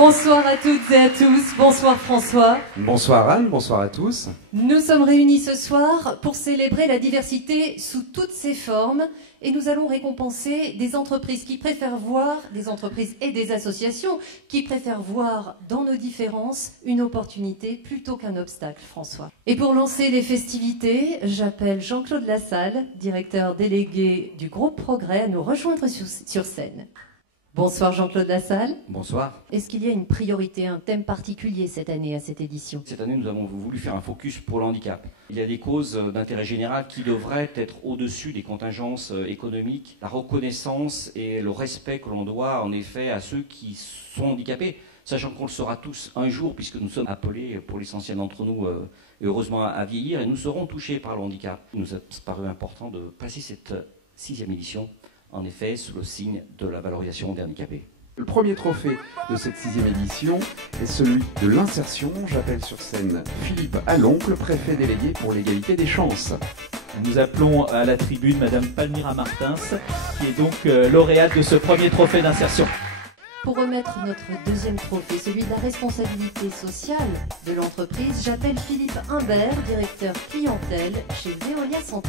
Bonsoir à toutes et à tous, bonsoir François. Bonsoir Anne, bonsoir à tous. Nous sommes réunis ce soir pour célébrer la diversité sous toutes ses formes et nous allons récompenser des entreprises qui préfèrent voir, des entreprises et des associations qui préfèrent voir dans nos différences une opportunité plutôt qu'un obstacle, François. Et pour lancer les festivités, j'appelle Jean-Claude Lassalle, directeur délégué du groupe Progrès, à nous rejoindre sur scène. Bonsoir Jean-Claude Lassalle. Bonsoir. Est-ce qu'il y a une priorité, un thème particulier cette année à cette édition? Cette année, nous avons voulu faire un focus pour le handicap. Il y a des causes d'intérêt général qui devraient être au-dessus des contingences économiques, la reconnaissance et le respect que l'on doit en effet à ceux qui sont handicapés, sachant qu'on le sera tous un jour puisque nous sommes appelés pour l'essentiel d'entre nous heureusement à vieillir et nous serons touchés par le handicap. Il nous a paru important de passer cette 6e édition en effet sous le signe de la valorisation des handicapés. Le premier trophée de cette 6e édition est celui de l'insertion. J'appelle sur scène Philippe Alloncle, préfet délégué pour l'égalité des chances. Nous appelons à la tribune Madame Palmyra Martins, qui est donc lauréate de ce premier trophée d'insertion. Pour remettre notre deuxième trophée, celui de la responsabilité sociale de l'entreprise, j'appelle Philippe Humbert, directeur clientèle chez Veolia Centres.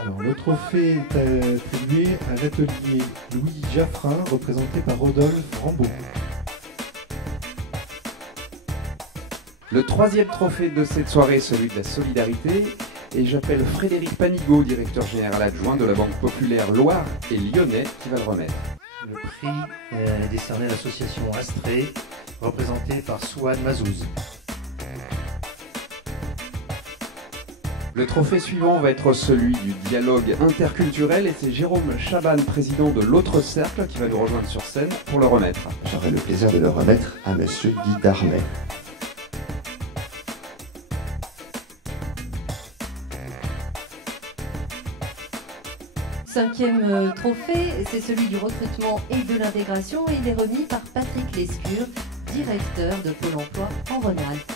Alors, le trophée est attribué à l'atelier Louis Jaffrin, représenté par Rodolphe Rambaud. Le troisième trophée de cette soirée est celui de la solidarité. Et j'appelle Frédéric Panigaud, directeur général adjoint de la Banque Populaire Loire et Lyonnais, qui va le remettre. Le prix est décerné à l'association Astrée, représentée par Souane Mazouz. Le trophée suivant va être celui du dialogue interculturel et c'est Jérôme Chaban, président de l'Autre Cercle, qui va nous rejoindre sur scène pour le remettre. J'aurai le plaisir de le remettre à Monsieur Guy Darmet. Cinquième trophée, c'est celui du recrutement et de l'intégration et il est remis par Patrick Lescure, directeur de Pôle emploi en Rhône-Alpes.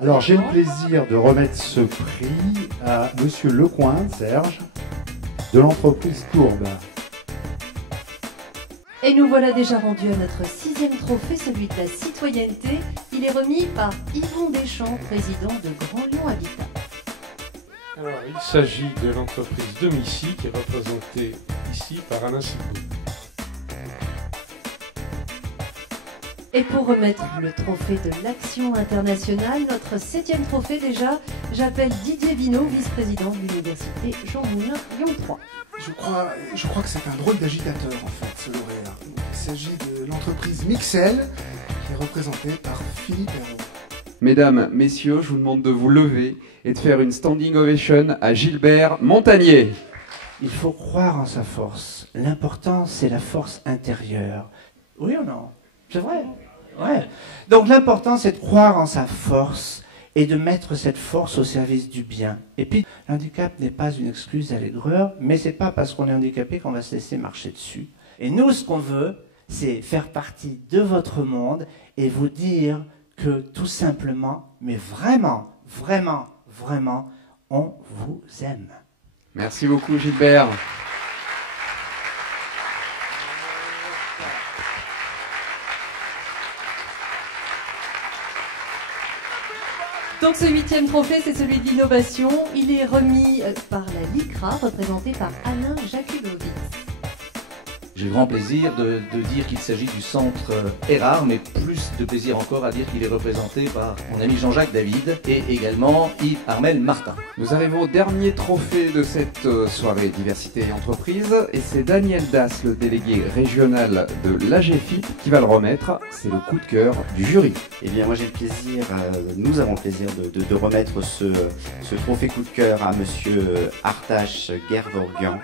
Alors, j'ai le plaisir de remettre ce prix à Monsieur Lecoin, Serge, de l'entreprise Courbe. Et nous voilà déjà rendus à notre 6e trophée, celui de la citoyenneté. Il est remis par Yvon Deschamps, président de Grand Lyon Habitat. Alors, il s'agit de l'entreprise Domici qui est représentée ici par Alain Sicot. Et pour remettre le trophée de l'Action internationale, notre 7e trophée déjà, j'appelle Didier Vinot, vice-président de l'Université Jean Moulin Lyon 3. Je crois que c'est un drôle d'agitateur en fait, ce lauréat. Il s'agit de l'entreprise Mixel, qui est représentée par Philippe Hérault. Mesdames, messieurs, je vous demande de vous lever et de faire une standing ovation à Gilbert Montagnier. Il faut croire en sa force. L'important, c'est la force intérieure. Oui ou non? C'est vrai. Ouais. Donc l'important, c'est de croire en sa force et de mettre cette force au service du bien. Et puis, l'handicap n'est pas une excuse à l'aigreur, mais c'est pas parce qu'on est handicapé qu'on va se laisser marcher dessus. Et nous, ce qu'on veut, c'est faire partie de votre monde et vous dire que tout simplement, mais vraiment, vraiment, vraiment, on vous aime. Merci beaucoup Gilbert. Donc ce 8e trophée, c'est celui de l'innovation. Il est remis par la LICRA, représenté par Alain Jakubowicz. J'ai le grand plaisir de dire qu'il s'agit du centre Erard, mais plus de plaisir encore à dire qu'il est représenté par mon ami Jean-Jacques David et également Yves Armel Martin. Nous arrivons au dernier trophée de cette soirée Diversité et Entreprise et c'est Daniel Das, le délégué régional de l'AGFIP, qui va le remettre. C'est le coup de cœur du jury. Eh bien, moi j'ai le plaisir, nous avons le plaisir de remettre ce trophée coup de cœur à Monsieur Artache Gervorgian,